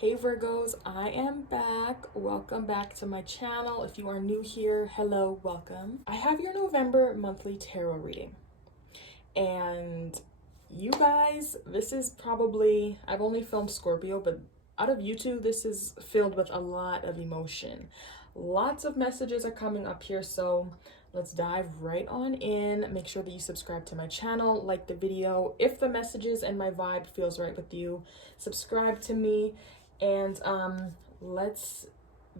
Hey Virgos, I am back. Welcome back to my channel. If you are new here, hello, welcome. I have your November monthly tarot reading. And you guys, this is probably, I've only filmed Scorpio, but out of you two, this is filled with a lot of emotion. Lots of messages are coming up here, so let's dive right on in. Make sure that you subscribe to my channel, like the video. If the messages and my vibe feels right with you, subscribe to me. And let's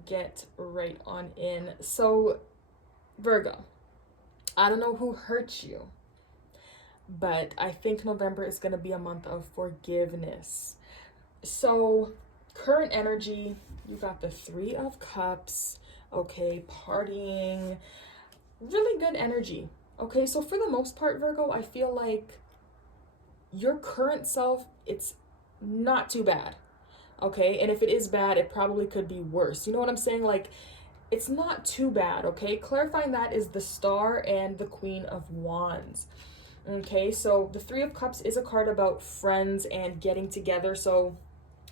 get right on in. So, Virgo, I don't know who hurt you, but I think November is going to be a month of forgiveness. So, current energy, you got the Three of Cups, okay, partying, really good energy. Okay, so for the most part, Virgo, I feel like your current self, it's not too bad. Okay, and if it is bad, it probably could be worse. You know what I'm saying? Like, it's not too bad, okay? Clarifying that is the Star and the Queen of Wands. Okay, so the Three of Cups is a card about friends and getting together. So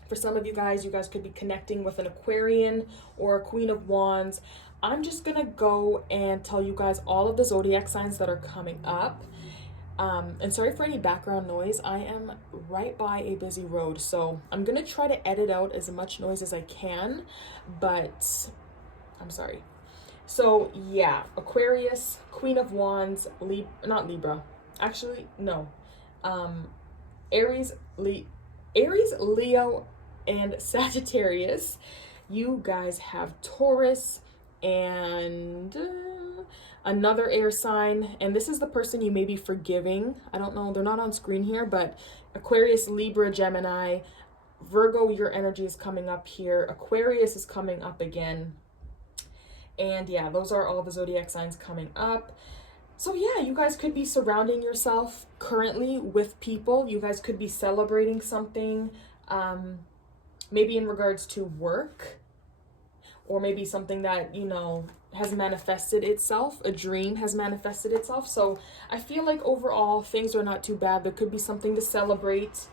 for some of you guys could be connecting with an Aquarian or a Queen of Wands. I'm just gonna go and tell you guys all of the zodiac signs that are coming up. And sorry for any background noise. I am right by a busy road, so I'm gonna try to edit out as much noise as I can, but I'm sorry. So yeah, Aquarius, Queen of Wands, not Libra. Actually, no. Aries, Leo, and Sagittarius. You guys have Taurus and another air sign, and this is the person you may be forgiving. I don't know, they're not on screen here, but Aquarius, Libra, Gemini, Virgo, your energy is coming up here. Aquarius is coming up again. And yeah, those are all the zodiac signs coming up. So yeah, you guys could be surrounding yourself currently with people. You guys could be celebrating something, maybe in regards to work, or maybe something that, you know, has manifested itself. A dream has manifested itself. So I feel like overall things are not too bad. There could be something to celebrate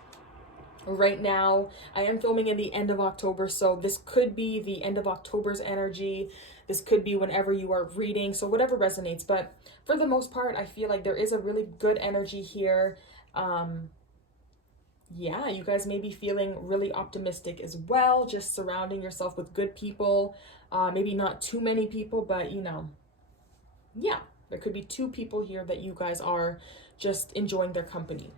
right now. I am filming in the end of October, so this could be the end of October's energy. This could be whenever you are reading, so whatever resonates. But for the most part, I feel like there is a really good energy here. Yeah, you guys may be feeling really optimistic as well, just surrounding yourself with good people. Maybe not too many people, but you know, yeah, there could be two people here that you guys are just enjoying their company.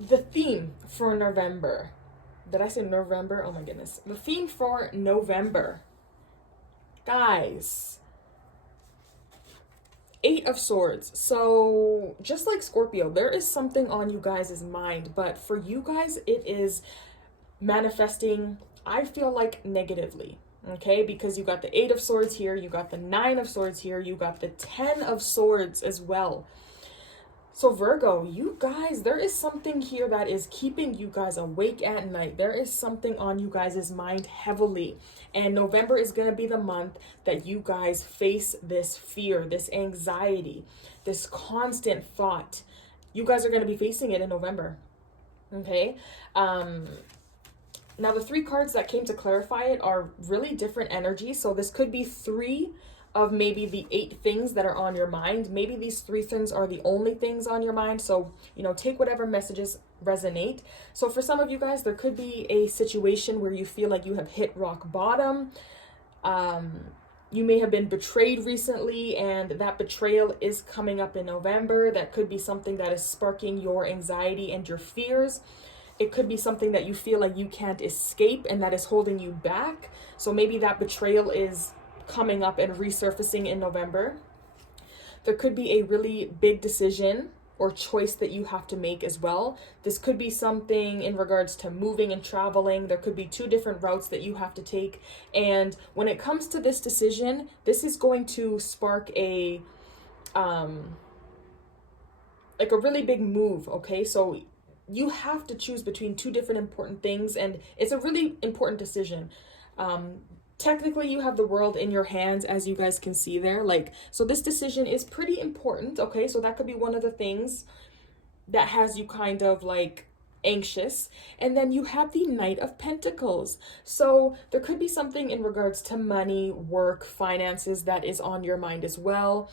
The theme for November, did I say November? Oh my goodness. The theme for November, guys, Eight of Swords. So just like Scorpio, there is something on you guys' mind, but for you guys, it is manifesting, I feel like, negatively. Okay, because you got the Eight of Swords here, you got the Nine of Swords here, you got the Ten of Swords as well. So Virgo, you guys, there is something here that is keeping you guys awake at night. There is something on you guys' mind heavily. And November is going to be the month that you guys face this fear, this anxiety, this constant thought. You guys are going to be facing it in November. Okay? Now the three cards that came to clarify it are really different energies. So this could be three of maybe the 8 things that are on your mind. Maybe these 3 things are the only things on your mind. So, you know, take whatever messages resonate. So for some of you guys, there could be a situation where you feel like you have hit rock bottom. You may have been betrayed recently, and that betrayal is coming up in November. That could be something that is sparking your anxiety and your fears. It could be something that you feel like you can't escape and that is holding you back. So maybe that betrayal is coming up and resurfacing in November. There could be a really big decision or choice that you have to make as well. This could be something in regards to moving and traveling. There could be 2 different routes that you have to take. And when it comes to this decision, this is going to spark a like a really big move, okay? So you have to choose between 2 different important things, and it's a really important decision. Technically, you have the world in your hands, as you guys can see there. Like, so this decision is pretty important, okay? So that could be one of the things that has you kind of like anxious. And then you have the Knight of Pentacles. So there could be something in regards to money, work, finances that is on your mind as well.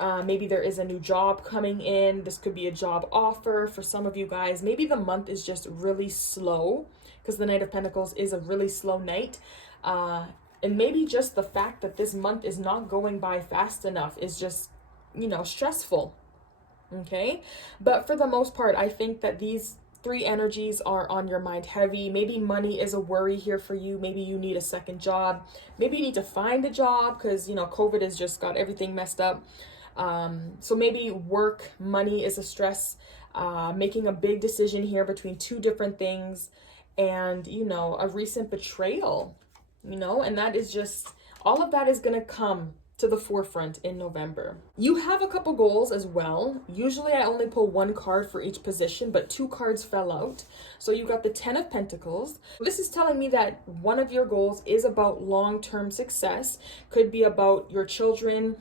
Maybe there is a new job coming in. This could be a job offer for some of you guys. Maybe the month is just really slow because the Knight of Pentacles is a really slow night. And maybe just the fact that this month is not going by fast enough is just, stressful. Okay. But for the most part, I think that these three energies are on your mind heavy. Maybe money is a worry here for you. Maybe you need a second job. Maybe you need to find a job because, COVID has just got everything messed up. So maybe work, money is a stress, making a big decision here between two different things and, a recent betrayal, and that is just, all of that is going to come to the forefront in November. You have a couple goals as well. Usually I only pull one card for each position, but two cards fell out. So you got the 10 of Pentacles. This is telling me that one of your goals is about long-term success. Could be about your children,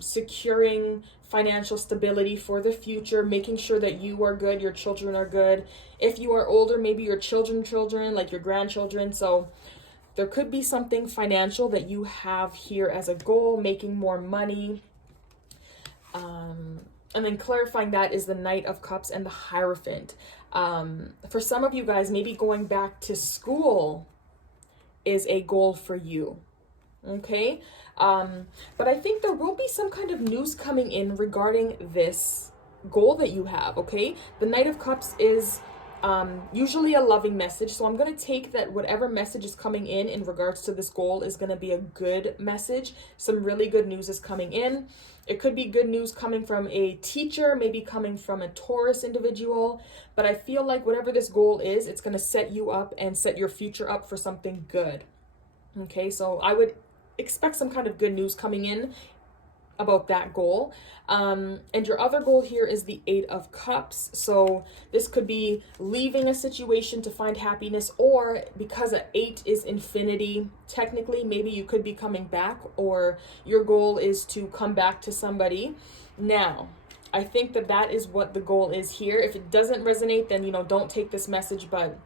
securing financial stability for the future, making sure that you are good, your children are good. If you are older, maybe your children, like your grandchildren. So there could be something financial that you have here as a goal, making more money. And then clarifying that is the Knight of Cups and the Hierophant. For some of you guys, maybe going back to school is a goal for you. Okay. But I think there will be some kind of news coming in regarding this goal that you have. Okay. The Knight of Cups is usually a loving message. So I'm going to take that whatever message is coming in regards to this goal is going to be a good message. Some really good news is coming in. It could be good news coming from a teacher, maybe coming from a Taurus individual. But I feel like whatever this goal is, it's going to set you up and set your future up for something good. Okay, so I would expect some kind of good news coming in about that goal. And your other goal here is the 8 of Cups. So this could be leaving a situation to find happiness, or because an 8 is infinity, technically, maybe you could be coming back, or your goal is to come back to somebody. Now, I think that that is what the goal is here. If it doesn't resonate, then, don't take this message, but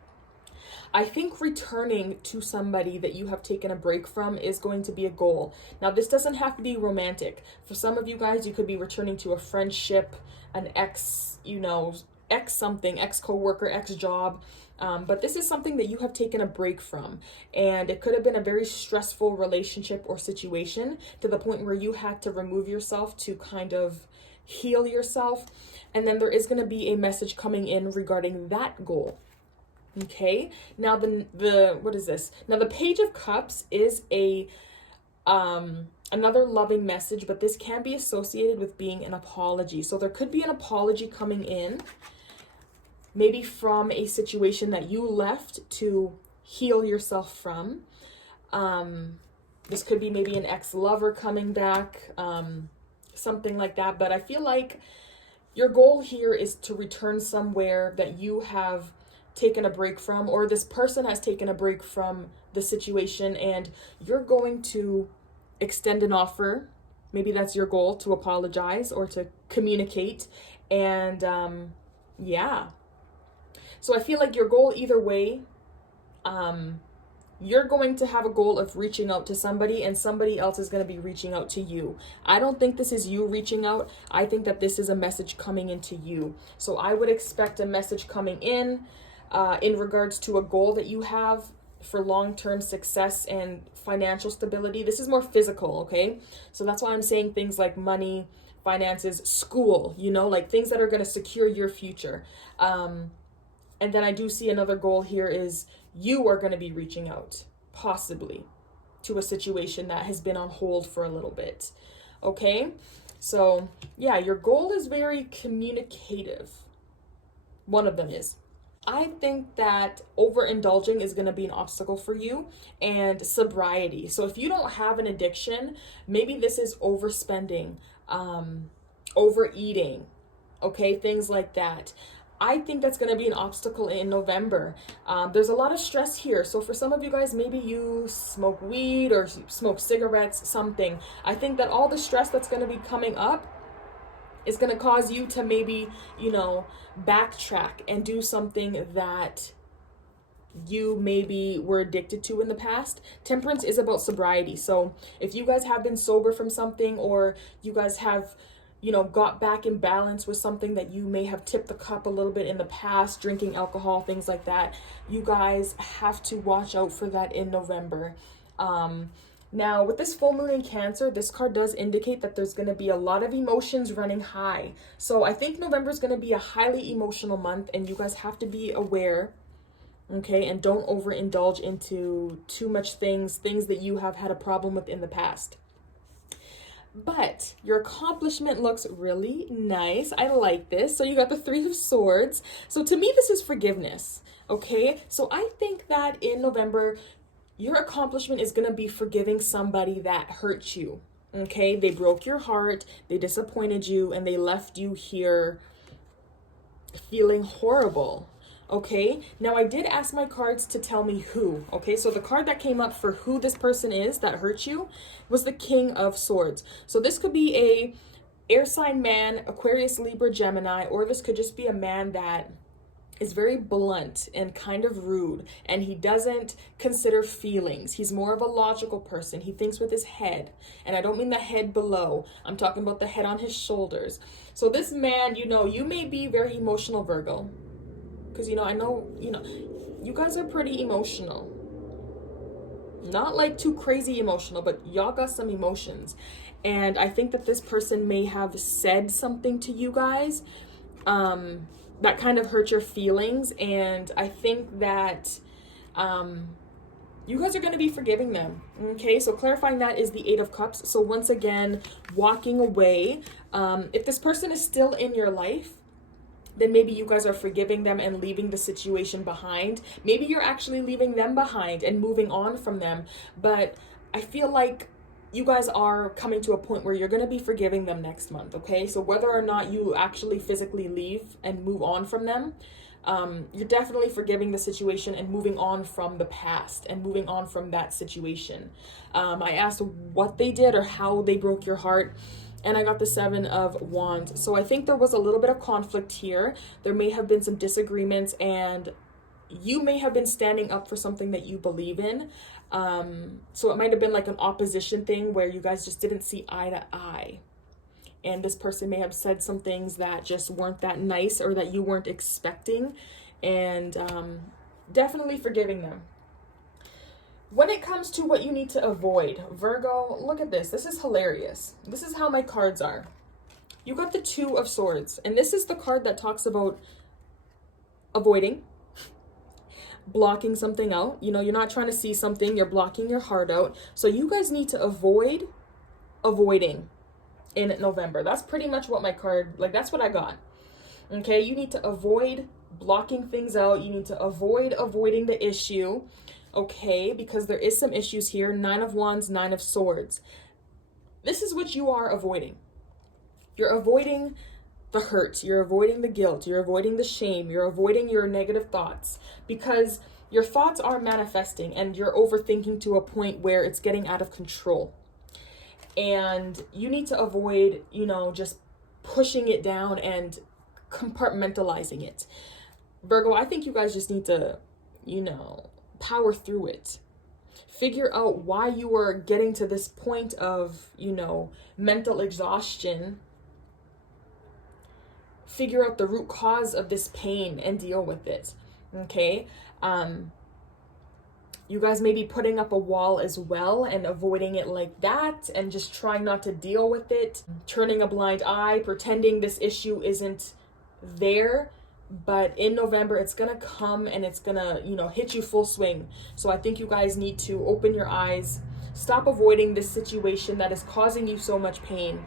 I think returning to somebody that you have taken a break from is going to be a goal. Now, this doesn't have to be romantic. For some of you guys, you could be returning to a friendship, an ex, ex something, ex coworker, ex job. But this is something that you have taken a break from. And it could have been a very stressful relationship or situation to the point where you had to remove yourself to kind of heal yourself. And then there is going to be a message coming in regarding that goal. Okay, now what is this? Now the Page of Cups is another loving message, but this can be associated with being an apology. So there could be an apology coming in, maybe from a situation that you left to heal yourself from. This could be maybe an ex-lover coming back, something like that. But I feel like your goal here is to return somewhere that you have taken a break from, or this person has taken a break from the situation, and you're going to extend an offer. Maybe that's your goal, to apologize or to communicate. And so I feel like your goal either way, you're going to have a goal of reaching out to somebody, and somebody else is going to be reaching out to you. I don't think this is you reaching out. I think that this is a message coming into you. So I would expect a message coming in regards to a goal that you have for long-term success and financial stability. This is more physical, okay? So that's why I'm saying things like money, finances, school, like things that are going to secure your future. And then I do see another goal here is you are going to be reaching out, possibly, to a situation that has been on hold for a little bit, okay? So, yeah, your goal is very communicative. One of them is. I think that overindulging is going to be an obstacle for you, and sobriety. So if you don't have an addiction, maybe this is overspending, overeating, okay, things like that. I think that's going to be an obstacle in November. There's a lot of stress here. So for some of you guys, maybe you smoke weed or smoke cigarettes, something. I think that all the stress that's going to be coming up is going to cause you to maybe, you know, backtrack and do something that you maybe were addicted to in the past. Temperance is about sobriety. So if you guys have been sober from something, or you guys have, you know, got back in balance with something that you may have tipped the cup a little bit in the past, drinking alcohol, things like that, you guys have to watch out for that in November. Now, with this full moon in Cancer, this card does indicate that there's going to be a lot of emotions running high. So I think November is going to be a highly emotional month, and you guys have to be aware, okay? And don't overindulge into too much things that you have had a problem with in the past. But your accomplishment looks really nice. I like this. So you got the Three of Swords. So to me, this is forgiveness, okay? So I think that in November, your accomplishment is going to be forgiving somebody that hurt you, okay? They broke your heart, they disappointed you, and they left you here feeling horrible. Okay, now I did ask my cards to tell me who. Okay, so the card that came up for who this person is that hurt you was the King of Swords. So this could be a air sign man, Aquarius, Libra, Gemini, or this could just be a man that is very blunt and kind of rude, and he doesn't consider feelings. He's more of a logical person. He thinks with his head, and I don't mean the head below. I'm talking about the head on his shoulders. So this man, you know, you may be very emotional, Virgo. Because, you know, I know, you know, you guys are pretty emotional. Not like too crazy emotional, but y'all got some emotions. And I think that this person may have said something to you guys that kind of hurt your feelings. And I think that you guys are going to be forgiving them. Okay, so clarifying that is the Eight of Cups. So once again, walking away. If this person is still in your life, then maybe you guys are forgiving them and leaving the situation behind. Maybe you're actually leaving them behind and moving on from them. But I feel like you guys are coming to a point where you're going to be forgiving them next month, okay? So whether or not you actually physically leave and move on from them, you're definitely forgiving the situation and moving on from the past and moving on from that situation. I asked what they did or how they broke your heart, and I got the Seven of Wands. So I think there was a little bit of conflict here. There may have been some disagreements, and you may have been standing up for something that you believe in. So it might have been like an opposition thing where you guys just didn't see eye to eye. And this person may have said some things that just weren't that nice or that you weren't expecting. And definitely forgiving them. When it comes to what you need to avoid, Virgo, look at this. This is hilarious. This is how my cards are. You got the Two of Swords, and this is the card that talks about avoiding, blocking something out. You know, you're not trying to see something, you're blocking your heart out. So you guys need to avoid avoiding in November. That's pretty much what my card, like, that's what I got. Okay, you need to avoid blocking things out. You need to avoid avoiding the issue. Okay, because there is some issues here. Nine of Wands, Nine of Swords. This is what you are avoiding. You're avoiding the hurt. You're avoiding the guilt. You're avoiding the shame. You're avoiding your negative thoughts because your thoughts are manifesting and you're overthinking to a point where it's getting out of control. And you need to avoid, you know, just pushing it down and compartmentalizing it. Virgo, I think you guys just need to, you know, power through it. Figure out why you are getting to this point of, you know, mental exhaustion. Figure out the root cause of this pain and deal with it. Okay? You guys may be putting up a wall as well and avoiding it like that and just trying not to deal with it. Turning a blind eye, pretending this issue isn't there. But in November, it's going to come and it's going to, you know, hit you full swing. So I think you guys need to open your eyes. Stop avoiding this situation that is causing you so much pain.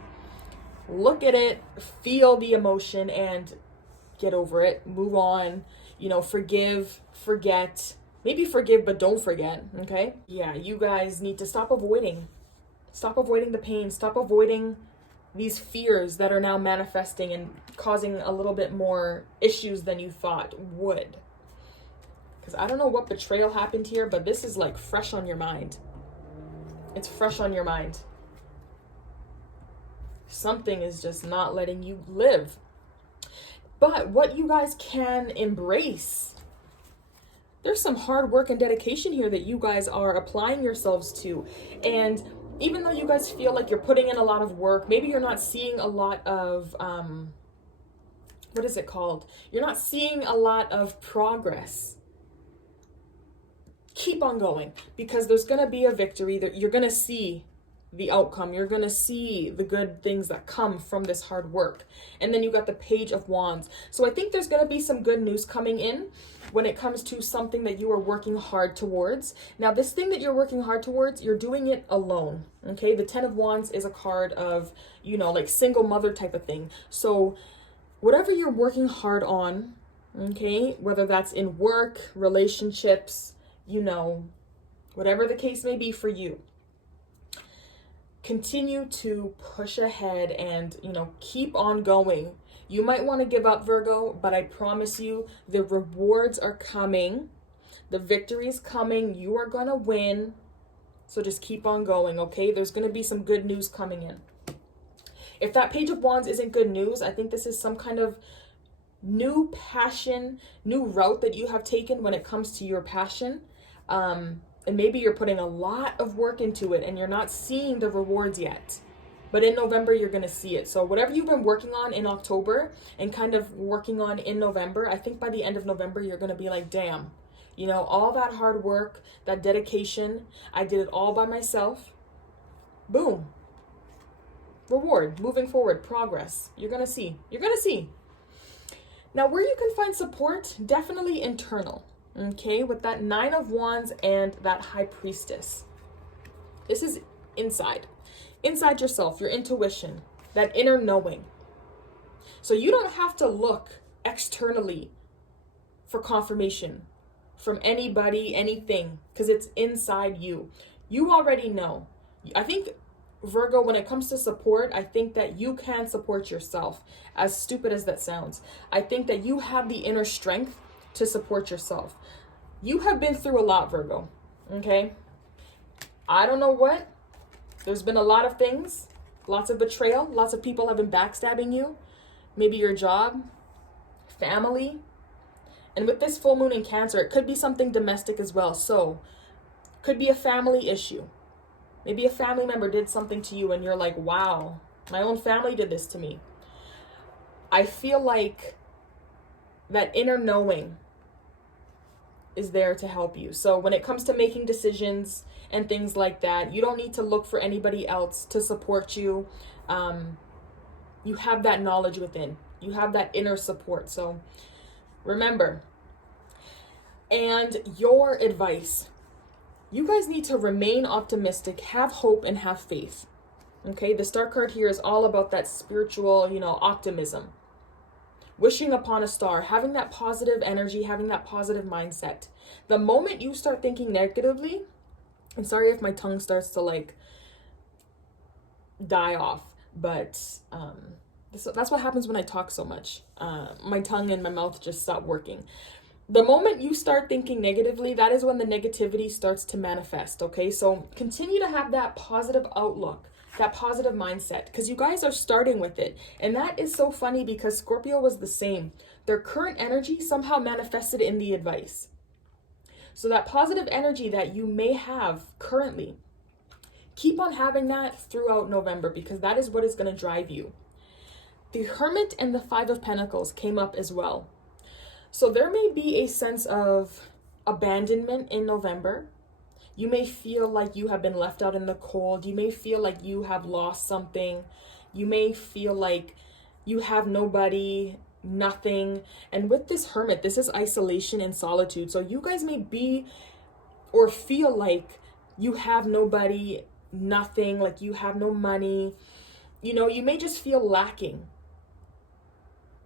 Look at it, feel the emotion, and get over it. Move on. You know, forgive, forget. Maybe forgive, but don't forget, okay? Yeah, you guys need to stop avoiding. Stop avoiding the pain. Stop avoiding these fears that are now manifesting and causing a little bit more issues than you thought would. Because I don't know what betrayal happened here, but this is like fresh on your mind. It's fresh on your mind. Something is just not letting you live. But what you guys can embrace, there's some hard work and dedication here that you guys are applying yourselves to. And even though you guys feel like you're putting in a lot of work, maybe you're not seeing a lot of, what is it called? You're not seeing a lot of progress. Keep on going, because there's going to be a victory that you're going to see the outcome. You're going to see the good things that come from this hard work. And then you got the Page of Wands. So I think there's going to be some good news coming in when it comes to something that you are working hard towards. Now, this thing that you're working hard towards, you're doing it alone. Okay. The 10 of Wands is a card of, you know, like single mother type of thing. So whatever you're working hard on, okay, whether that's in work, relationships, you know, whatever the case may be for you, continue to push ahead and, you know, keep on going. You might want to give up, Virgo, but I promise you the rewards are coming. The victory is coming. You are going to win. So just keep on going, okay? There's going to be some good news coming in. If that Page of Wands isn't good news, I think this is some kind of new passion, new route that you have taken when it comes to your passion. And maybe you're putting a lot of work into it and you're not seeing the rewards yet. But in November, you're going to see it. So whatever you've been working on in October and kind of working on in November, I think by the end of November, you're going to be like, damn, you know, all that hard work, that dedication, I did it all by myself. Boom. Reward, moving forward, progress. You're going to see. You're going to see. Now, where you can find support, definitely internal. Okay, with that 9 of Wands and that High Priestess. This is inside yourself, your intuition, that inner knowing. So you don't have to look externally for confirmation from anybody, anything, because it's inside you. You already know. I think, Virgo, when it comes to support, I think that you can support yourself, as stupid as that sounds. I think that you have the inner strength to support yourself. You have been through a lot, Virgo, okay? I don't know what. There's been a lot of things, lots of betrayal, lots of people have been backstabbing you, maybe your job, family. And with this full moon in Cancer, it could be something domestic as well. So, could be a family issue. Maybe a family member did something to you and you're like, wow, my own family did this to me. I feel like that inner knowing is there to help you. So when it comes to making decisions and things like that, you don't need to look for anybody else to support you. You have that knowledge within. You have that inner support. So remember, and your advice, you guys need to remain optimistic, have hope, and have faith. Okay, the Star card here is all about that spiritual, you know, optimism. Wishing upon a star, having that positive energy, having that positive mindset. The moment you start thinking negatively, I'm sorry if my tongue starts to like die off, but that's what happens when I talk so much. My tongue and my mouth just stop working. The moment you start thinking negatively, that is when the negativity starts to manifest, okay? So continue to have that positive outlook, that positive mindset, because you guys are starting with it. And that is so funny because Scorpio was the same. Their current energy somehow manifested in the advice. So that positive energy that you may have currently, keep on having that throughout November, because that is what is going to drive you. The Hermit and the 5 of Pentacles came up as well. So there may be a sense of abandonment in November. You may feel like you have been left out in the cold. You may feel like you have lost something. You may feel like you have nobody, nothing. And with this Hermit, this is isolation and solitude. So you guys may be or feel like you have nobody, nothing, like you have no money. You know, you may just feel lacking.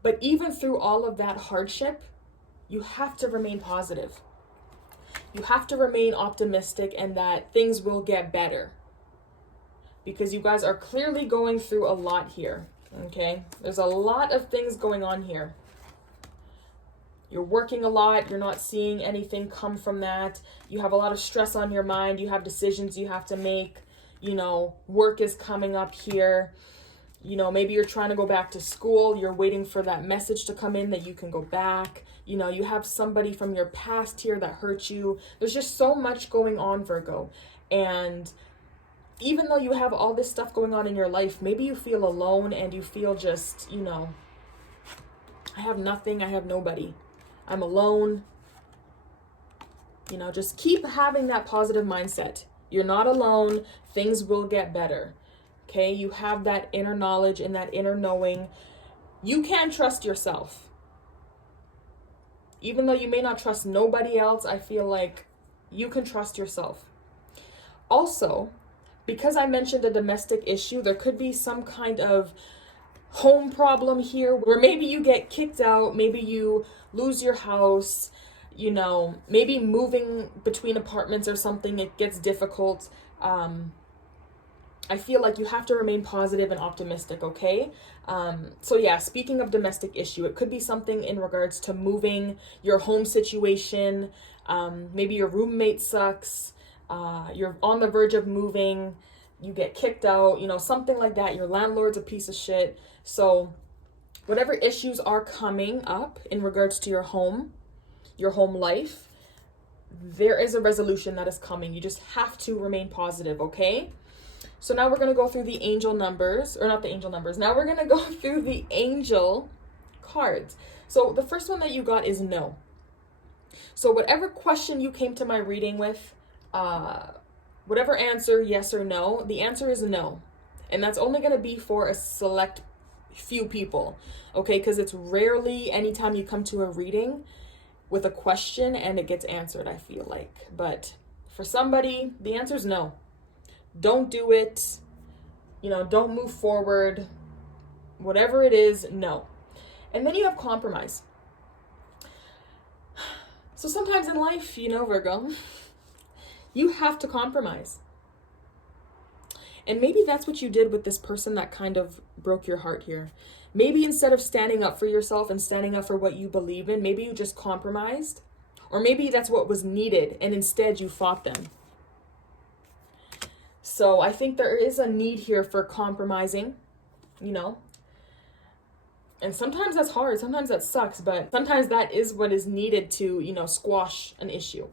But even through all of that hardship, you have to remain positive. You have to remain optimistic and that things will get better. Because you guys are clearly going through a lot here, okay? There's a lot of things going on here. You're working a lot. You're not seeing anything come from that. You have a lot of stress on your mind. You have decisions you have to make. You know, work is coming up here. You know, maybe you're trying to go back to school. You're waiting for that message to come in that you can go back. You know, you have somebody from your past here that hurt you. There's just so much going on, Virgo. And even though you have all this stuff going on in your life, maybe you feel alone and you feel just, you know, I have nothing, I have nobody. I'm alone. You know, just keep having that positive mindset. You're not alone. Things will get better. Okay? You have that inner knowledge and that inner knowing. You can trust yourself. Even though you may not trust nobody else, I feel like you can trust yourself. Also, because I mentioned a domestic issue, there could be some kind of home problem here where maybe you get kicked out, maybe you lose your house, you know, maybe moving between apartments or something, it gets difficult. I feel like you have to remain positive and optimistic, okay? So yeah, speaking of domestic issue, it could be something in regards to moving, your home situation, maybe your roommate sucks, you're on the verge of moving, you get kicked out, you know, something like that. Your landlord's a piece of shit. So whatever issues are coming up in regards to your home life, there is a resolution that is coming. You just have to remain positive, okay? So now we're going to go through the angel numbers, or not the angel numbers. Now we're going to go through the angel cards. So the first one that you got is no. So whatever question you came to my reading with, whatever answer, yes or no, the answer is no. And that's only going to be for a select few people, okay? Because it's rarely anytime you come to a reading with a question and it gets answered, I feel like. But for somebody, the answer is no. Don't do it. You know, don't move forward. Whatever it is, no. And then you have compromise. So sometimes in life, you know, Virgo, you have to compromise. And maybe that's what you did with this person that kind of broke your heart here. Maybe instead of standing up for yourself and standing up for what you believe in, maybe you just compromised. Or maybe that's what was needed and instead you fought them. So I think there is a need here for compromising, you know. And sometimes that's hard, sometimes that sucks, but sometimes that is what is needed to, you know, squash an issue.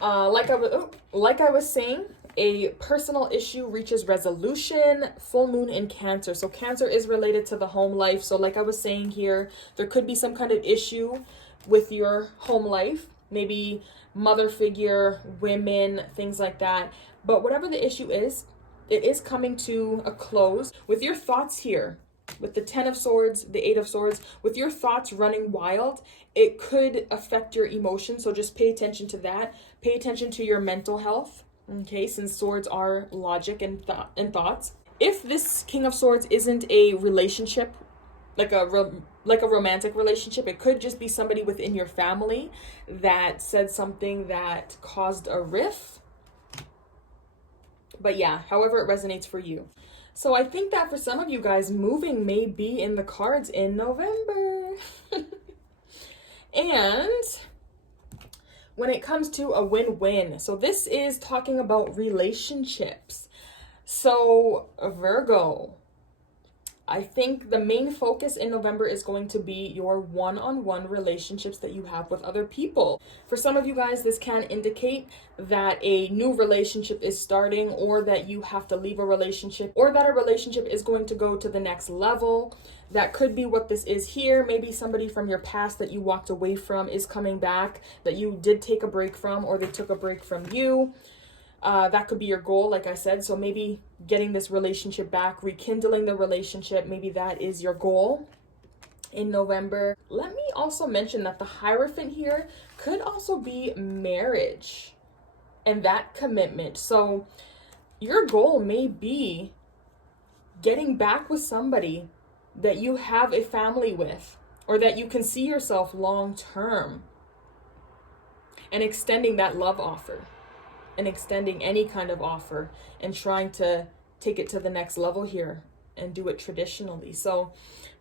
Like I was saying, a personal issue reaches resolution, full moon in Cancer. So Cancer is related to the home life. So like I was saying here, there could be some kind of issue with your home life, maybe mother figure, women, things like that. But whatever the issue is, it is coming to a close. With your thoughts here, with the 10 of Swords, the 8 of Swords, with your thoughts running wild, it could affect your emotions. So just pay attention to that. Pay attention to your mental health, okay, since swords are logic and thoughts. If this King of Swords isn't a relationship, like a romantic relationship, it could just be somebody within your family that said something that caused a rift. But yeah, however it resonates for you. So I think that for some of you guys, moving may be in the cards in November. And when it comes to a win-win, so this is talking about relationships. So Virgo, I think the main focus in November is going to be your one-on-one relationships that you have with other people. For some of you guys, this can indicate that a new relationship is starting, or that you have to leave a relationship, or that a relationship is going to go to the next level. That could be what this is here. Maybe somebody from your past that you walked away from is coming back, that you did take a break from, or they took a break from you. That could be your goal, like I said. So maybe getting this relationship back, rekindling the relationship, maybe that is your goal in November. Let me also mention that the Hierophant here could also be marriage and that commitment. So your goal may be getting back with somebody that you have a family with, or that you can see yourself long term, and extending that love offer, and extending any kind of offer, and trying to take it to the next level here and do it traditionally. So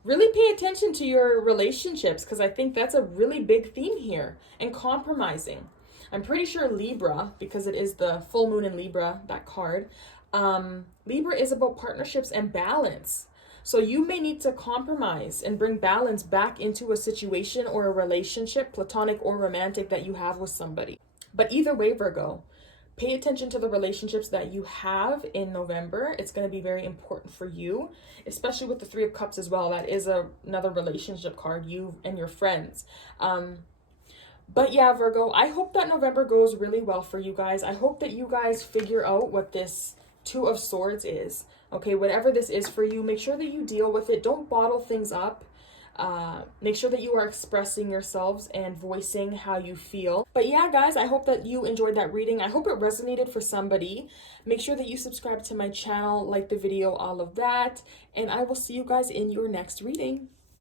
really pay attention to your relationships, because I think that's a really big theme here. And compromising. I'm pretty sure Libra, because it is the full moon in Libra, that card, Libra is about partnerships and balance. So you may need to compromise and bring balance back into a situation or a relationship, platonic or romantic, that you have with somebody. But either way, Virgo, pay attention to the relationships that you have in November. It's going to be very important for you, especially with the Three of Cups as well. That is another relationship card, you and your friends. But yeah, Virgo, I hope that November goes really well for you guys. I hope that you guys figure out what this Two of Swords is. Okay, whatever this is for you, make sure that you deal with it. Don't bottle things up. Make sure that you are expressing yourselves and voicing how you feel. But yeah, guys, I hope that you enjoyed that reading. I hope it resonated for somebody. Make sure that you subscribe to my channel, like the video, all of that. And I will see you guys in your next reading.